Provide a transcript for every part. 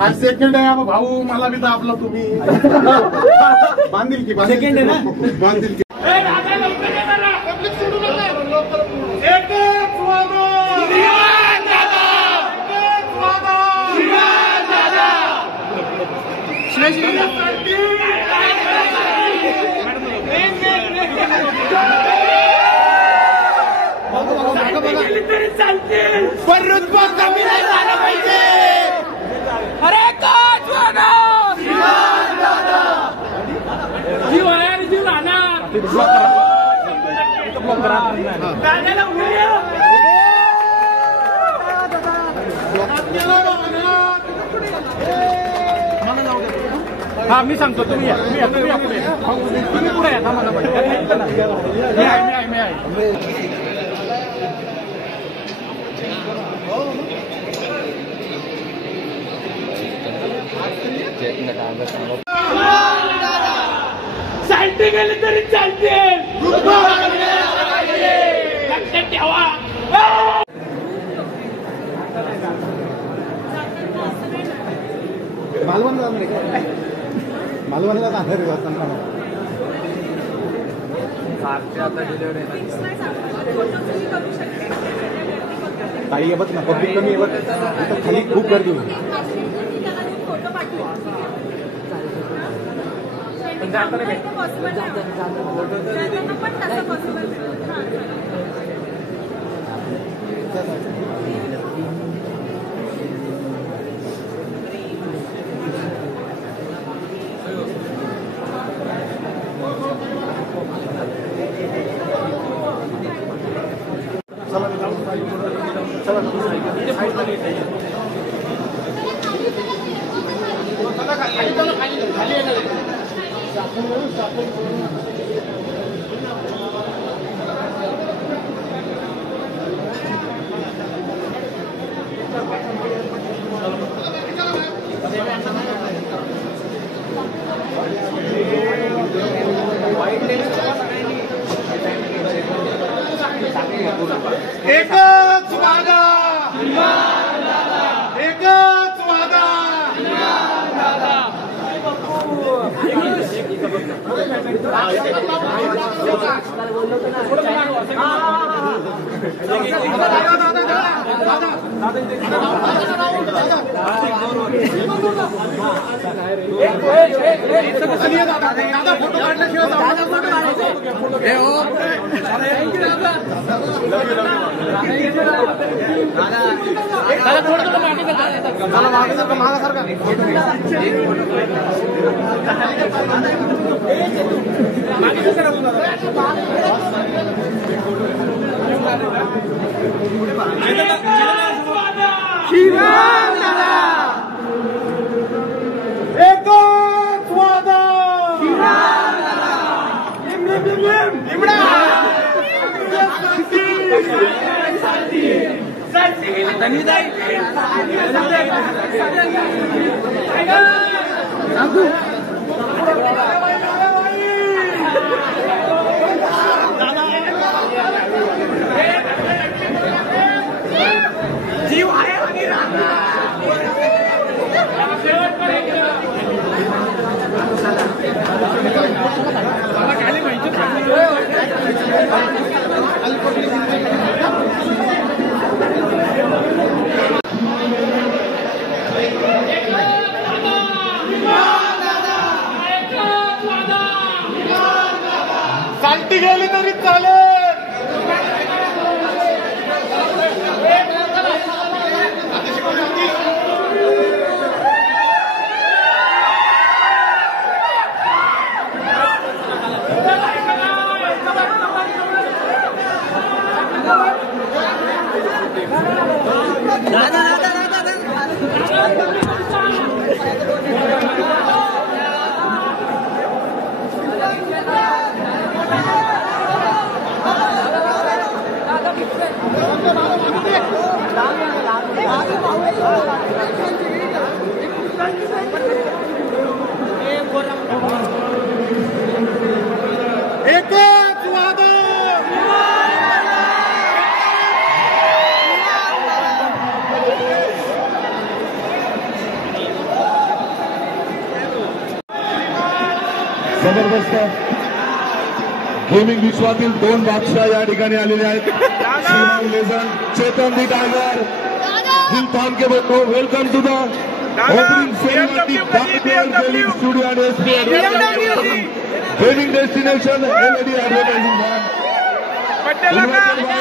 आज सेकंड आहे भाऊ, मला बी दाबलं तुम्ही. बांधील की सेकंड आहे ना, बांधील की. पण रुतबा कमी नाही झाला पाहिजे. अरे जीव आहे आणि जीव राहणार. हा मी सांगतो, तुम्ही या, तुम्ही पुढे या. मी आहे. चालते गेले तरी चालते, लक्षात ठेवा. मालवणला जाणार काही बघ ना, पब्लिक कमी आहे, खाली खूप गर्दी होती. एकच वादा, एकच वादा. फोटो जीव आहे आणि चालती गेली तरी चालेल. एकच गेमिंग विश्वातील 2 बादशाह या ठिकाणी आलेले आहेत. श्रीमान लेझन, चेतन दी टायगर, दिल थांब के बच्चों, welcome to the opening ceremony gaming studio आणि SP gaming destination LED advertising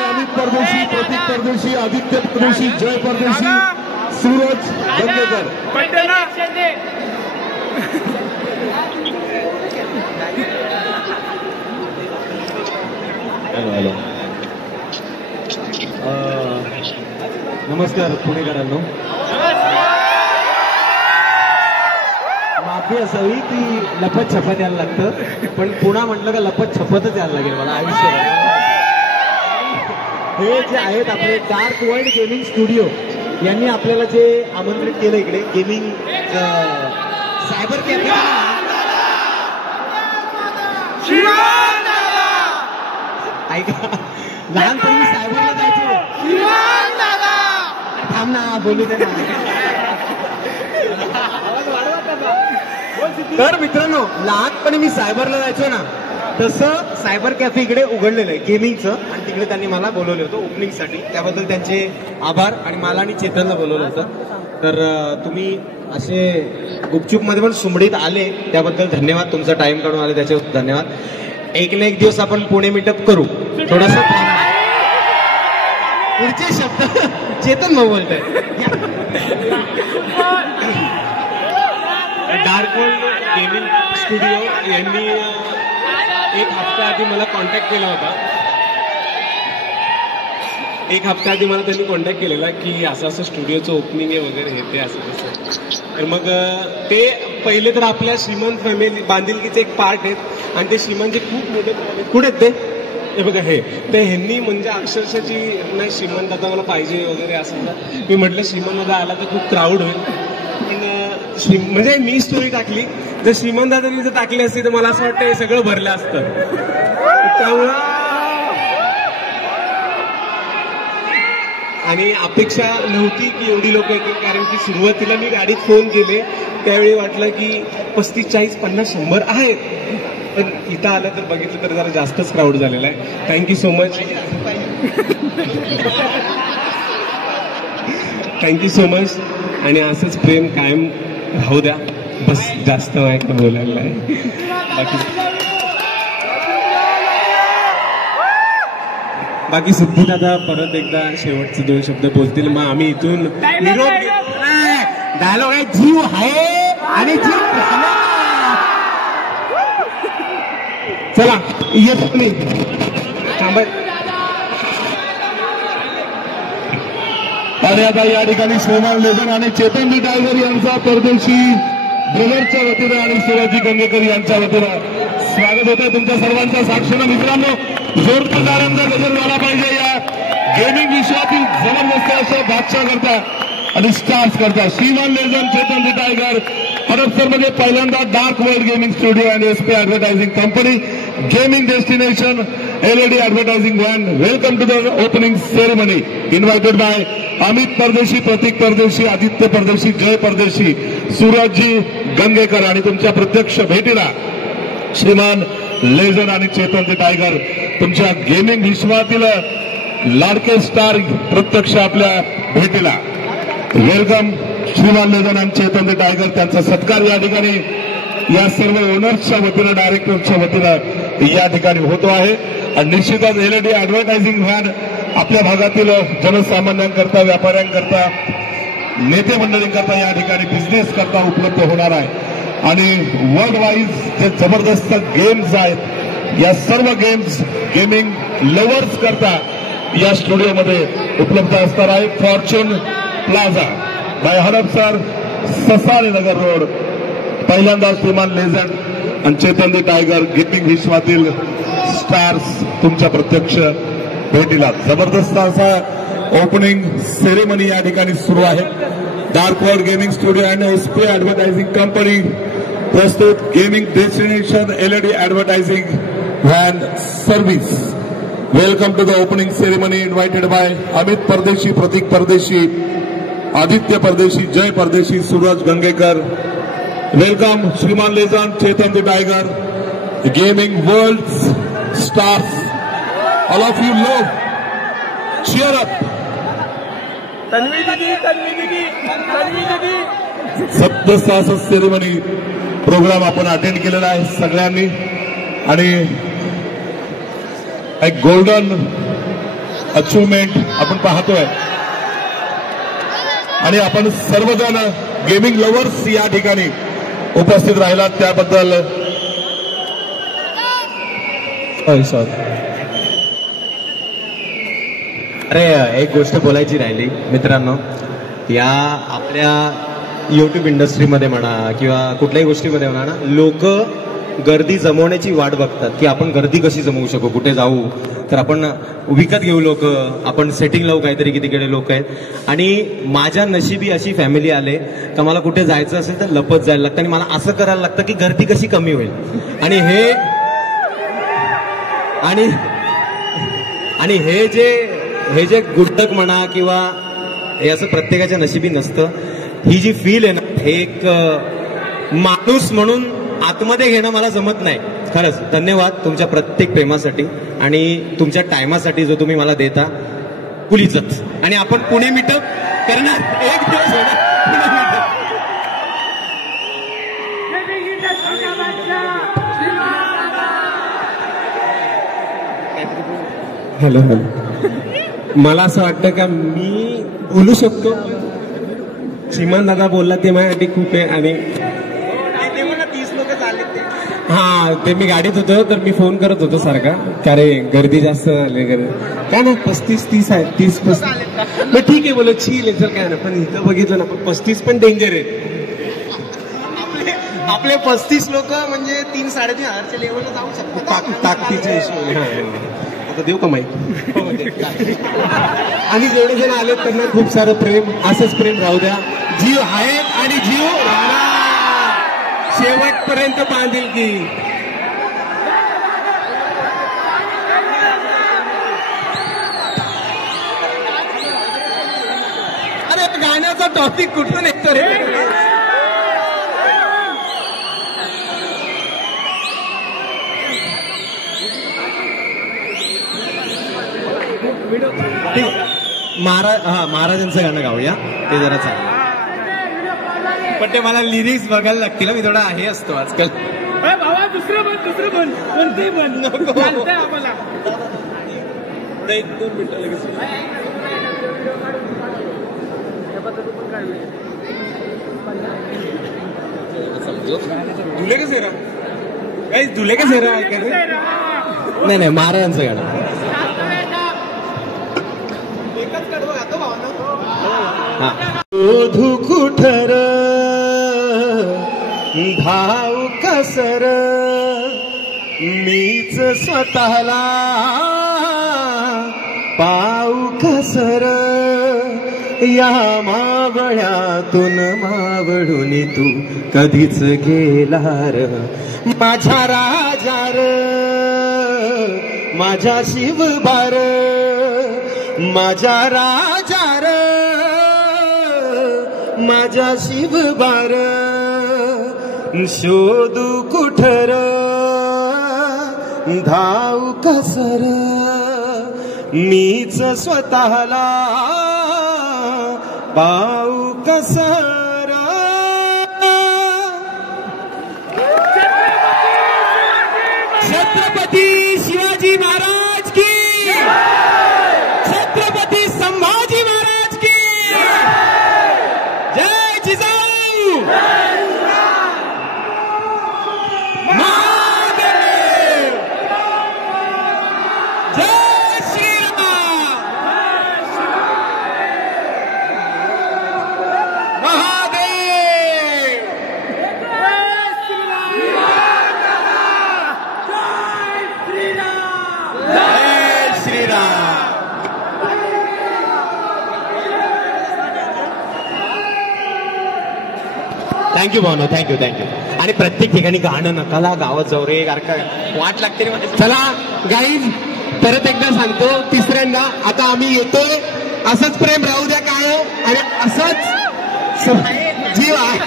Amit Pardeshi, प्रतीक परदेशी, आदित्य परदेशी, जय परदेशी, सूरज गंगेकर. हॅलो. नमस्कार पुणेकरांनो. माफी असावी की लपत छपत यायला लागतं, पण पुन्हा म्हटलं का लपत छपतच यायला लागेल मला आयुष्यात. हे जे आहेत आपले डार्क वर्ल्ड गेमिंग स्टुडिओ यांनी आपल्याला जे आमंत्रित केलं इकडे गेमिंग सायबर कॅफे. ऐका, लहानपणी मी सायबरला जायचो. थांब ना, बोलू दे ना. तर मित्रांनो, लहानपणी मी सायबरला जायचो ना, तसं सायबर कॅफे इकडे उघडलेलं आहे गेमिंगचं, आणि तिकडे त्यांनी मला बोलवलं होतं ओपनिंगसाठी. त्याबद्दल त्यांचे आभार. आणि मला आणि चेतनला बोलवलं होतं. तर तुम्ही असे गुपचूपमध्ये पण सुमडीत आले त्याबद्दल धन्यवाद. तुमचा टाइम काढून आले त्याच्याबद्दल धन्यवाद. एक ना एक दिवस आपण पुणे मीटअप करू. थोडासा पुढचे शब्द चेतन भाऊ बोलतोय. डार्क वर्ल्ड गेमिंग स्टुडिओ यांनी एक हफ्ता आधी मला कॉन्टॅक्ट केला होता. एक हफ्ता आधी मला त्यांनी कॉन्टॅक्ट केलेला की असं असं स्टुडिओचं ओपनिंग आहे वगैरे हे ते असं तसं. तर मग ते पहिले तर आपल्या श्रीमंत फॅमिली बांधिलकीचे एक पार्ट आहेत, आणि ते श्रीमंतचे खूप मोठे कुठे आहेत ते बघा. हे ते ह्यांनी म्हणजे अक्षरशःची नाही श्रीमंत दादा मला पाहिजे वगैरे असं. मी म्हटलं श्रीमंत दादा आला तर खूप क्राऊड होईल, पण म्हणजे मी स्टोरी टाकली. जर श्रीमंत दादांनी जर टाकली असती तर मला असं वाटतं हे सगळं भरलं असतं. त्यामुळं आणि अपेक्षा नव्हती की एवढी लोक येतील, कारण की सुरुवातीला मी गाडीत फोन केले त्यावेळी वाटलं की 35, 40, 50, 100 आहेत, पण इथं आलं तर बघितलं तर जरा जास्तच क्राऊड झालेला आहे. Thank you so much. Thank you so much. आणि असंच प्रेम कायम राहू द्या. बस जास्त नाही का बोलायला आहे. बाकी सिद्धू दादा परत एकदा शेवटचे 2 शब्द बोलतील, मग आम्ही इथून निरोप. डायलॉग आहे, जीव आहे आणि जीव चला येत नाही थांबा. आणि आता या ठिकाणी श्रीमान लेझन आणि चेतन दी टायगर यांचा परदेशी ब्रदरच्या वतीनं आणि शिवाजी गंगेकर यांच्या वतीनं स्वागत होत आहे तुमच्या सर्वांच्या साक्षीनं. मित्रांनो, जोरदारांचा गजर झाला पाहिजे या गेमिंग विश्वातील जबरदस्त असं बादशाह करता आणि स्टार्स करता श्रीमान लेझन, चेतन दी टायगर. हडपसरमध्ये पहिल्यांदा डार्क वर्ल्ड गेमिंग स्टुडिओ आणि SP advertising company gaming destination LED advertising van. Welcome to the opening ceremony. Invited by Amit Pardeshi, प्रतीक परदेशी, आदित्य परदेशी, जय परदेशी, सूरजजी गंगेकर. आणि तुमच्या प्रत्यक्ष भेटीला श्रीमान लेझन आणि चेतन दी टायगर, तुमच्या गेमिंग विश्वातील लाडके स्टार प्रत्यक्ष आपल्या भेटीला. वेलकम श्रीमान लेझन आणि चेतन दी टायगर. त्यांचा सत्कार या ठिकाणी या सर्व ओनर्सच्या वतीनं, डायरेक्टरच्या वतीनं या ठिकाणी होतो आहे. आणि निश्चितच एलईडी ॲडव्हर्टायझिंग व्हॅन आपल्या भागातील जनसामान्यांकरता, व्यापाऱ्यांकरता, नेते मंडळींकरता या ठिकाणी बिझनेस करता उपलब्ध होणार आहे. आणि वर्ल्ड वाईज जे जबरदस्त गेम्स आहेत, या सर्व गेम्स गेमिंग लव्हर्स करता या स्टुडिओमध्ये उपलब्ध असणार आहे. Fortune plaza bye Hadapsar, Sasane नगर रोड. पहिल्यांदा श्रीमान लेझंड आणि चेतन दी टायगर गेमिंग विश्वातील स्टार्स तुमच्या प्रत्यक्ष भेटीला. जबरदस्त असा ओपनिंग सेरेमनी या ठिकाणी सुरू आहे. डार्क वर्ल्ड गेमिंग स्टुडिओ आणि एसपी ॲडव्हर्टायझिंग कंपनी प्रस्तुत gaming destination LED advertising van service. Welcome to the opening ceremony. Invited by Amit Pardeshi, Pratik Pardeshi, Aditya Pardeshi, Jay Pardeshi, Suraj Gangekar. Welcome श्रीमान लेझन, Chetan the tiger. gaming world's stars. All of you love, cheer up. Tanvi दीदी. सप्तसाहस ceremony programme आपण attend केलेला आहे सगळ्यांनी आणि एक गोल्डन अचिव्हमेंट आपण पाहतोय आणि आपण सर्वजण गेमिंग लव्हर्स या ठिकाणी उपस्थित राहिलात त्याबद्दल अरे एक गोष्ट बोलायची राहिली मित्रांनो, या आपल्या युट्यूब इंडस्ट्रीमध्ये म्हणा किंवा कुठल्याही गोष्टीमध्ये म्हणा ना, लोक गर्दी जमवण्याची वाट बघतात की आपण गर्दी कशी जमवू शकू, कुठे जाऊ तर आपण विकत घेऊ लोक, आपण सेटिंग लावू काहीतरी, की तिकडे लोक आहेत. आणि माझ्या नशिबी अशी फॅमिली आले का मला कुठे जायचं असेल तर लपत जायला लागतं आणि मला असं करायला लागतं की गर्दी कशी कमी होईल. आणि हे जे गुड्डक म्हणा किंवा हे असं प्रत्येकाच्या नशिबी नसतं. ही जी फील आहे ना, हे एक माणूस म्हणून आतमध्ये घेणं मला जमत नाही. खरंच धन्यवाद तुमच्या प्रत्येक प्रेमासाठी आणि तुमच्या टायमासाठी जो तुम्ही मला देता. कुलीचच आणि आपण पुणे मीटअप करणार एक दिवस पुणे मीटअप. हॅलो मला असं वाटतं का मी बोलू शकतो. श्रीमान दादा बोलला ते माझ्यासाठी खूप आहे. आणि 30 लोक चालले ते. हा ते मी गाडीत होतो तर मी फोन करत होतो सारखा, का रे गर्दी जास्त झाली काय ना 35-30 आहे 30-35. मग ठीक आहे बोल चिल आहे, चल काय ना. पण इथं बघितलं ना 35 पण डेंजर आहे. आपले 35 लोक म्हणजे 3-3.5 हजारच्या लेवलला जाऊ शकतात ताकदीच्या हिशोबाने. आता देऊ का माहिती. आणि जेवढे जण आले त्यांना खूप सारं प्रेम, असंच प्रेम राहू द्या. जीव आहेत आणि जीव शेवटपर्यंत बांधील की. अरे गाण्याचा टॉपिक कुठून येतो रे. महाराजांचं गाणं गाऊया, ते जरा चांगलं. पण ते मला लिरिक्स बघायला लागतील. मी थोडा हे असतो आजकाल. बाबा दुसरं बन कोणते बन नको आम्हाला. 1-2 मिनिटं लगेच. दुले का सेरा काही दुले का सेरा नाही महाराजांचं गाणं. शोधू कुठर भाव कसर मीच स्वतःला पाऊ कसर. या मावळ्यातून मावळून तू कधीच गेला र माझ्या राजा र माझ्या शिवबार माझ्या राजा र माझ्या शिवबार. शोधू कुठर धाव कसर मीच स्वतःला पाऊ कसर. छत्रपती शिवाजी महाराज की, छत्रपती संभाजी महाराज की जय. जिजाऊ महादेव जय श्रीराम महादेव जय श्रीराम. थँक्यू भावना, थँक्यू. आणि प्रत्येक ठिकाणी गाणं नकाला गावात जाऊ रे का वाट लागते रे. चला गाईज परत एकदा सांगतो तिसऱ्यांदा, आता आम्ही येतोय. असंच प्रेम राहू द्या काय आणि असंच जीव आहे.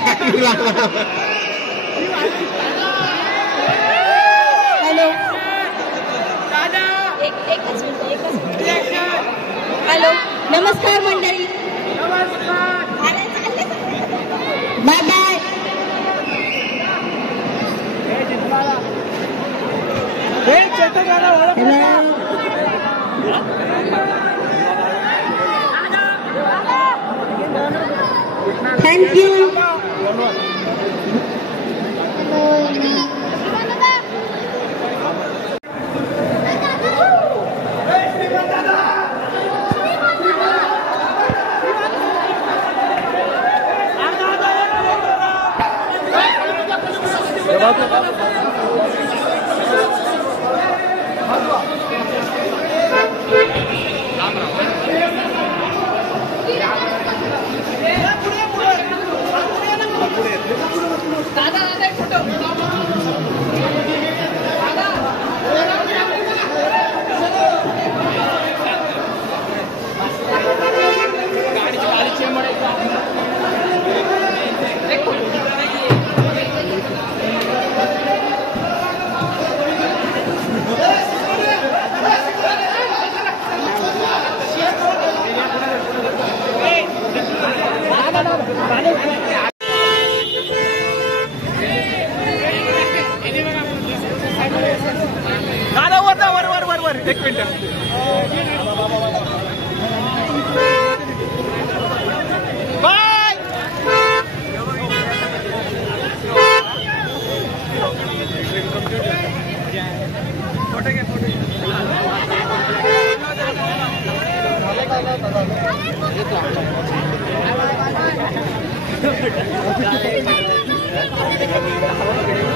एकच मिनिट. हॅलो, नमस्कार मंडळी. Bye bye. थँक्यू. एक मिनिट. बाय. फोटो घे, फोटो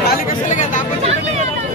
खाली कशाला घ्या.